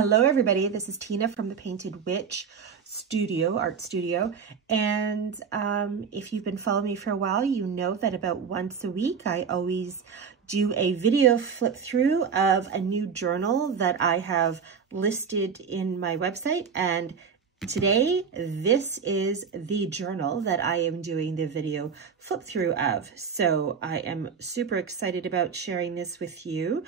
Hello everybody, this is Tina from the Painted Witch art studio, and if you've been following me for a while, you know that about once a week I always do a video flip through of a new journal that I have listed in my website, and today this is the journal that I am doing the video flip through of. So I am super excited about sharing this with you.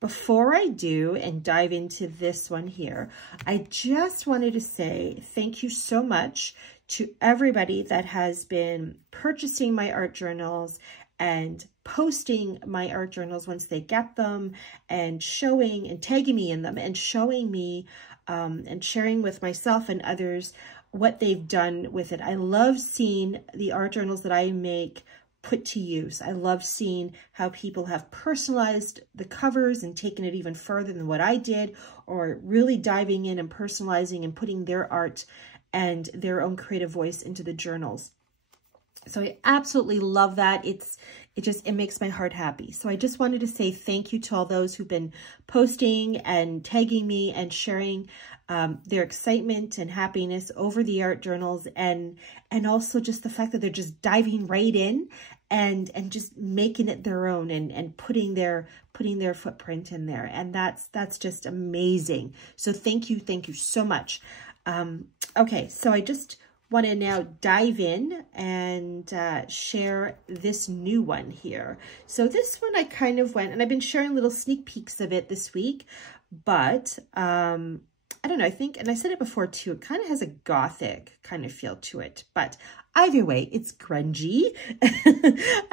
Before I do and dive into this one here, I just wanted to say thank you so much to everybody that has been purchasing my art journals and posting my art journals once they get them, and showing and tagging me in them and showing me and sharing with myself and others what they've done with it. I love seeing the art journals that I make put to use. I love seeing how people have personalized the covers and taken it even further than what I did, or really diving in and personalizing and putting their art and their own creative voice into the journals. So I absolutely love that. It makes my heart happy. So I just wanted to say thank you to all those who've been posting and tagging me and sharing their excitement and happiness over the art journals, and also just the fact that they're just diving right in and just making it their own and putting their footprint in there. And that's just amazing. So thank you so much. Okay, so I just want to now dive in and share this new one here. So this one I kind of went, and I've been sharing little sneak peeks of it this week, but I don't know, I think, and I said it before too, it kind of has a gothic kind of feel to it, but either way, it's grungy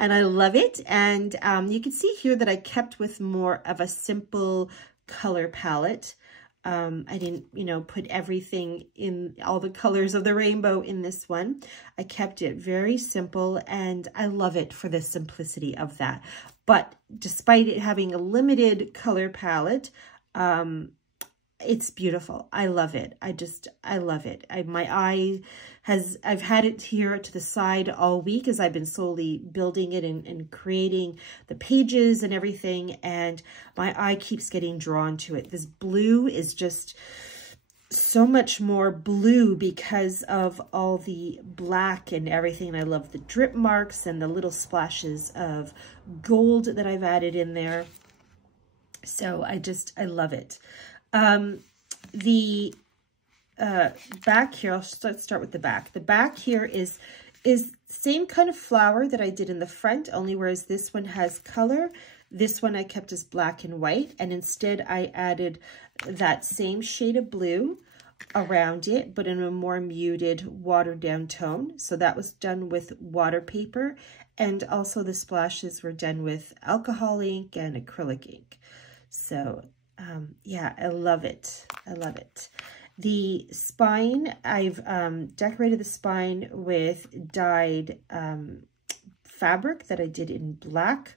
and I love it. And you can see here that I kept with more of a simple color palette. I didn't, put everything in all the colors of the rainbow in this one. I kept it very simple, and I love it for the simplicity of that. But despite it having a limited color palette, it's beautiful. I love it. I love it. I've had it here to the side all week as I've been slowly building it and creating the pages and everything. And my eye keeps getting drawn to it. This blue is just so much more blue because of all the black and everything. And I love the drip marks and the little splashes of gold that I've added in there. So I love it. The back here, let's start with the back. The back here is same kind of flower that I did in the front, only whereas this one has color, this one I kept as black and white, and instead I added that same shade of blue around it, but in a more muted, watered down tone. So that was done with water paper, and also the splashes were done with alcohol ink and acrylic ink. So yeah, I love it. I love it. The spine, I've decorated the spine with dyed fabric that I did in black.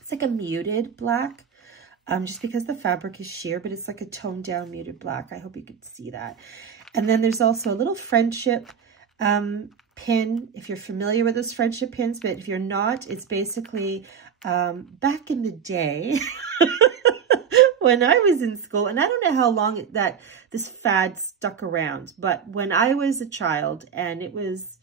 It's like a muted black, just because the fabric is sheer, but it's like a toned down muted black. I hope you could see that. And then there's also a little friendship pin, if you're familiar with those friendship pins, but if you're not, it's basically back in the day, when I was in school, and I don't know how long that this fad stuck around, but when I was a child, and it was,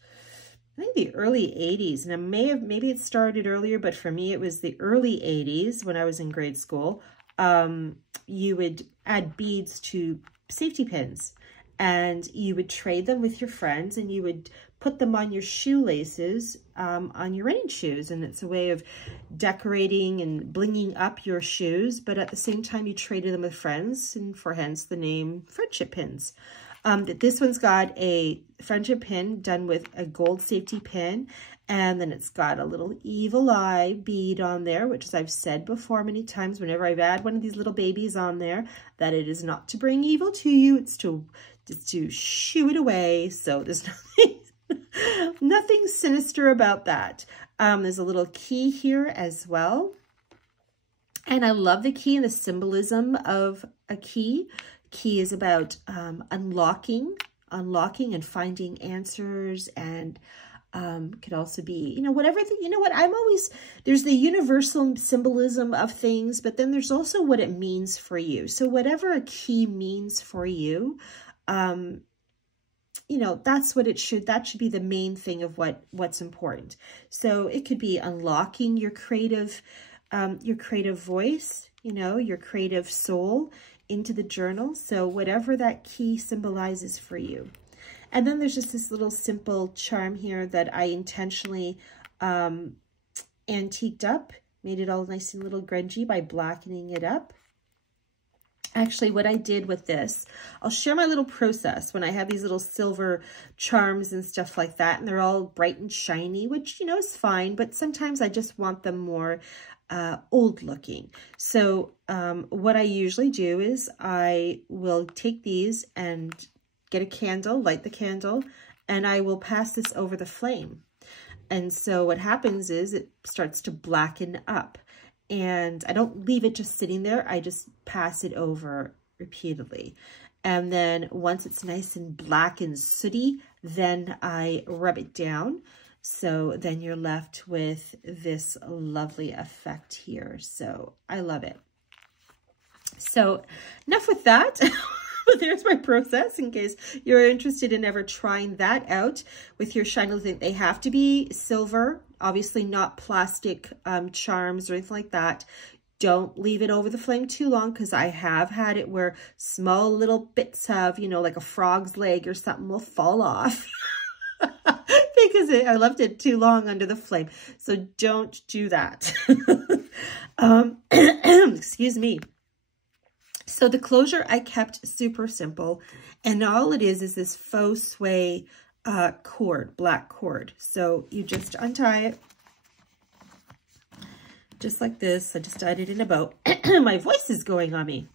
I think, the early 80s, and maybe it started earlier, but for me, it was the early 80s when I was in grade school. You would add beads to safety pins, and you would trade them with your friends, and you would put them on your shoelaces, on your running shoes. And it's a way of decorating and blinging up your shoes, but at the same time, you traded them with friends, and for hence the name friendship pins. This one's got a friendship pin done with a gold safety pin, and then it's got a little evil eye bead on there, which, as I've said before many times, whenever I've had one of these little babies on there, that it is not to bring evil to you, it's to shoo it away. So there's nothing sinister about that. There's a little key here as well. And I love the key and the symbolism of a key. Key is about unlocking and finding answers and Could also be, you know, whatever, you know what, there's the universal symbolism of things, but then there's also what it means for you. So whatever a key means for you, you know, that's what that should be the main thing of what's important. So it could be unlocking your creative voice, you know, your creative soul into the journal. So whatever that key symbolizes for you. And then there's just this little simple charm here that I intentionally antiqued up, made it all nice and little grungy by blackening it up. Actually, what I did with this, I'll share my little process when I have these little silver charms and stuff like that, and they're all bright and shiny, which, you know, is fine, but sometimes I just want them more old looking. So what I usually do is I will take these and get a candle, light the candle, and I will pass this over the flame. And so what happens is it starts to blacken up, and I don't leave it just sitting there. I just pass it over repeatedly. And then once it's nice and black and sooty, then I rub it down. So then you're left with this lovely effect here. So I love it. So enough with that. There's my process in case you're interested in ever trying that out with your shiny thing. They have to be silver, obviously not plastic charms or anything like that. Don't leave it over the flame too long, because I have had it where small little bits of, you know, like a frog's leg or something will fall off because I left it too long under the flame. So don't do that. Excuse me. So the closure I kept super simple, and all it is this faux sway cord, black cord. So you just untie it just like this. I just tied it in a bow. My voice is going on me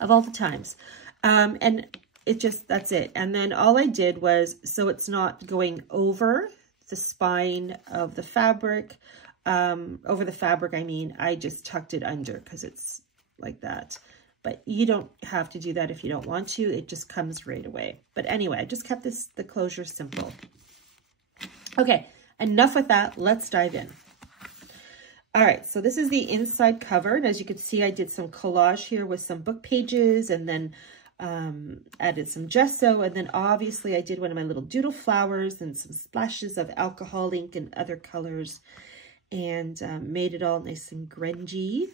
of all the times. And it just, that's it. And then all I did was, so it's not going over the spine of the fabric, over the fabric, I mean, I just tucked it under because it's like that. But you don't have to do that if you don't want to. It just comes right away. But anyway, I just kept the closure simple. Okay, enough with that. Let's dive in. All right, so this is the inside cover. And as you can see, I did some collage here with some book pages, and then added some gesso. And then obviously I did one of my little doodle flowers and some splashes of alcohol ink and other colors, and made it all nice and grungy.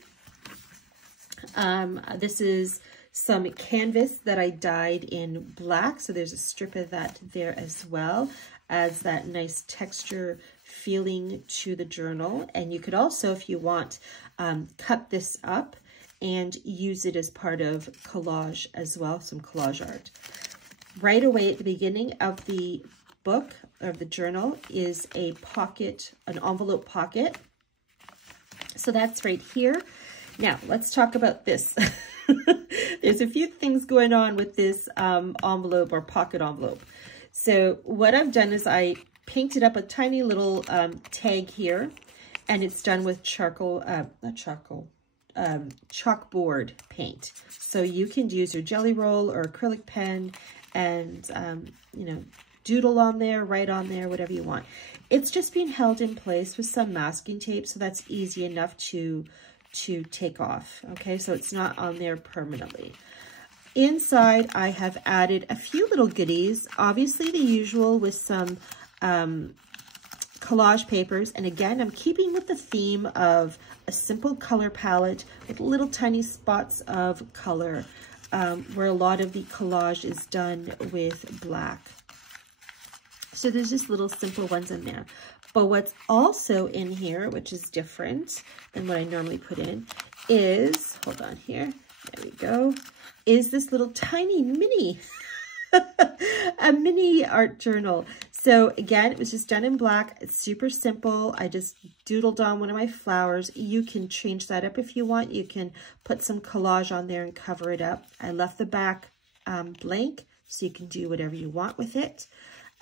This is some canvas that I dyed in black. So there's a strip of that there as well, as that nice texture feeling to the journal. And you could also, if you want, cut this up and use it as part of collage as well, some collage art. Right away at the beginning of the book, of the journal, is a pocket, an envelope pocket. So that's right here. Now, let's talk about this. There's a few things going on with this envelope or pocket envelope. So what I've done is I painted up a tiny little tag here, and it's done with chalkboard paint. So you can use your jelly roll or acrylic pen and, you know, doodle on there, write on there, whatever you want. It's just being held in place with some masking tape, so that's easy enough to take off. Okay, so it's not on there permanently. Inside, I have added a few little goodies, obviously the usual with some collage papers. And again, I'm keeping with the theme of a simple color palette with little tiny spots of color, where a lot of the collage is done with black. So there's just little simple ones in there. But what's also in here, which is different than what I normally put in, is, hold on here, there we go, is this little tiny mini, a mini art journal. So again, it was just done in black. It's super simple. I just doodled on one of my flowers. You can change that up if you want. You can put some collage on there and cover it up. I left the back blank, so you can do whatever you want with it.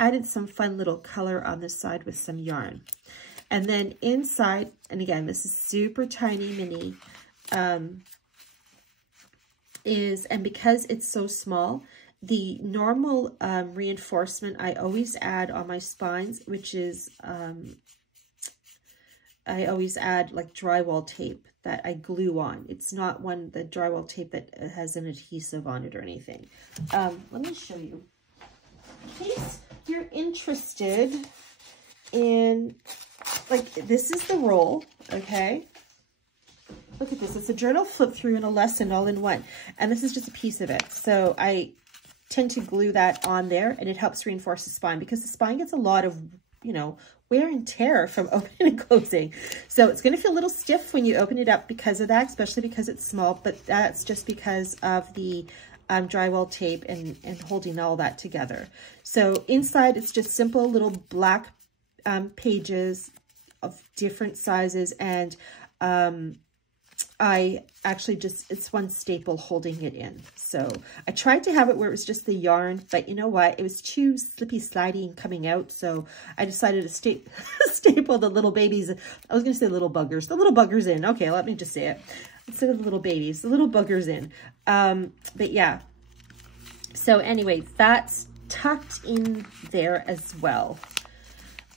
Added some fun little color on the side with some yarn. And then inside, and again, this is super tiny mini, and because it's so small, The normal reinforcement I always add on my spines, which is, I always add like drywall tape that I glue on. It's not the drywall tape that has an adhesive on it or anything. Let me show you. In case you're interested in, like, this is the roll, okay? Look at this. It's a journal flip through and a lesson all in one. And this is just a piece of it. So I tend to glue that on there, and it helps reinforce the spine because the spine gets a lot of, you know, wear and tear from opening and closing. So it's going to feel a little stiff when you open it up because of that, especially because it's small, but that's just because of the drywall tape and holding all that together. So inside it's just simple little black pages of different sizes, and I actually just, it's one staple holding it in. So I tried to have it where it was just the yarn, but you know what? It was too slippy slidey and coming out. So I decided to staple the little babies. I was going to say little buggers. The little buggers in. Okay, let me just say it. Instead of the little babies, the little buggers in. But yeah. So anyway, that's tucked in there as well.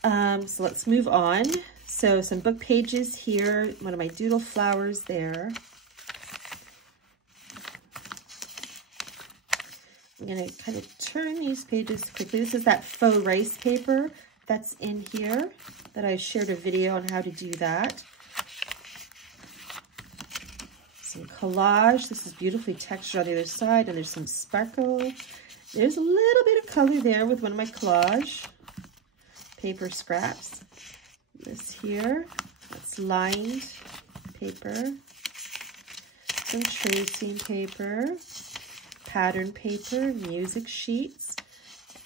So let's move on. So some book pages here, one of my doodle flowers there. I'm going to kind of turn these pages quickly. This is that faux rice paper that's in here that I shared a video on how to do that. Some collage. This is beautifully textured on the other side, and there's some sparkle. There's a little bit of color there with one of my collage paper scraps. This here, that's lined paper, some tracing paper, pattern paper, music sheets,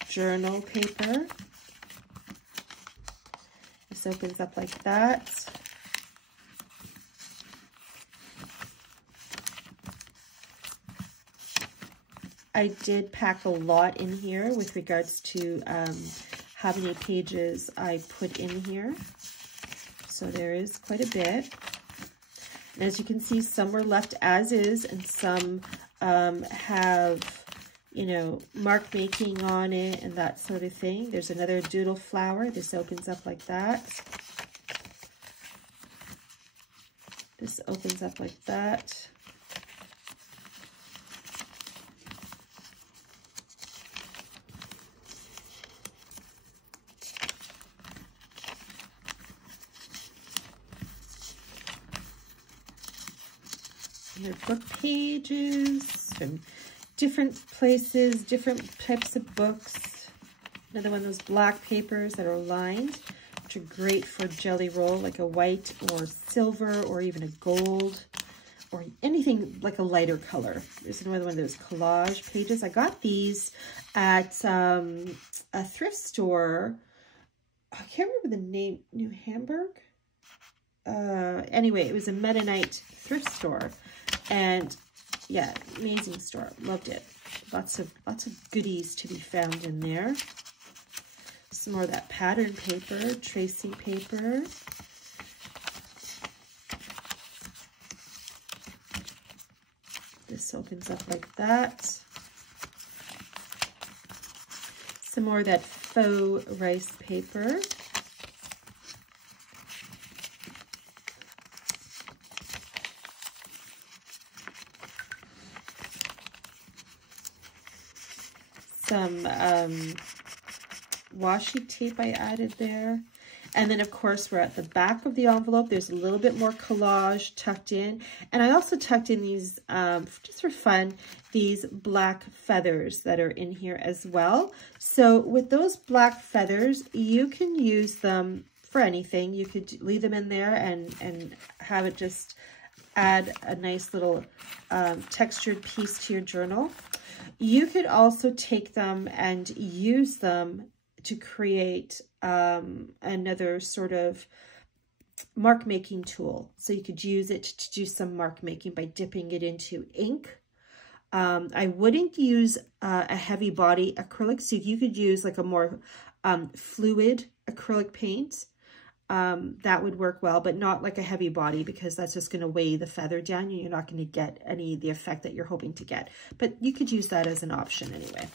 journal paper. This opens up like that. I did pack a lot in here with regards to how many pages I put in here. So there is quite a bit. And as you can see, some were left as is, and some have, you know, mark making on it and that sort of thing. There's another doodle flower. This opens up like that. This opens up like that. Your book pages from different places, different types of books. Another one of those black papers that are lined, which are great for jelly roll, like a white or silver or even a gold or anything like a lighter color. There's another one of those collage pages. I got these at a thrift store. I can't remember the name, New Hamburg? Anyway, it was a Mennonite thrift store. And yeah, amazing store. Loved it. Lots of goodies to be found in there. Some more of that pattern paper, tracing paper. This opens up like that. Some more of that faux rice paper. Some washi tape I added there. And then, of course, we're at the back of the envelope. There's a little bit more collage tucked in. And I also tucked in these, just for fun, these black feathers that are in here as well. So with those black feathers, you can use them for anything. You could leave them in there and have it just add a nice little textured piece to your journal. You could also take them and use them to create another sort of mark making tool. So you could use it to do some mark making by dipping it into ink. I wouldn't use a heavy body acrylic, so you could use like a more fluid acrylic paint. that would work well, but not like a heavy body, because that's just going to weigh the feather down and you're not going to get any of the effect that you're hoping to get. But you could use that as an option anyway.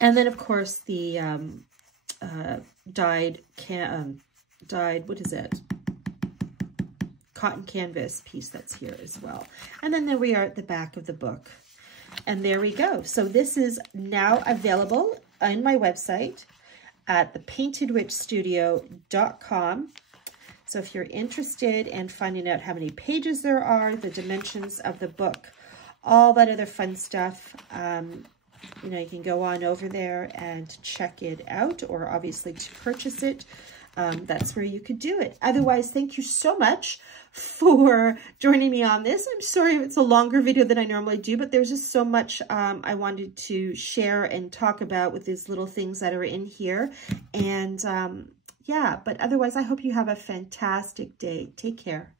And then of course the dyed, what is it? Cotton canvas piece that's here as well. And then there we are at the back of the book. And there we go. So this is now available on my website at thepaintedwitchstudio.com. So if you're interested in finding out how many pages there are, the dimensions of the book, all that other fun stuff, you know, you can go on over there and check it out, or obviously to purchase it. That's where you could do it. Otherwise, thank you so much for joining me on this. I'm sorry if it's a longer video than I normally do, but there's just so much I wanted to share and talk about with these little things that are in here. And yeah, but otherwise, I hope you have a fantastic day. Take care.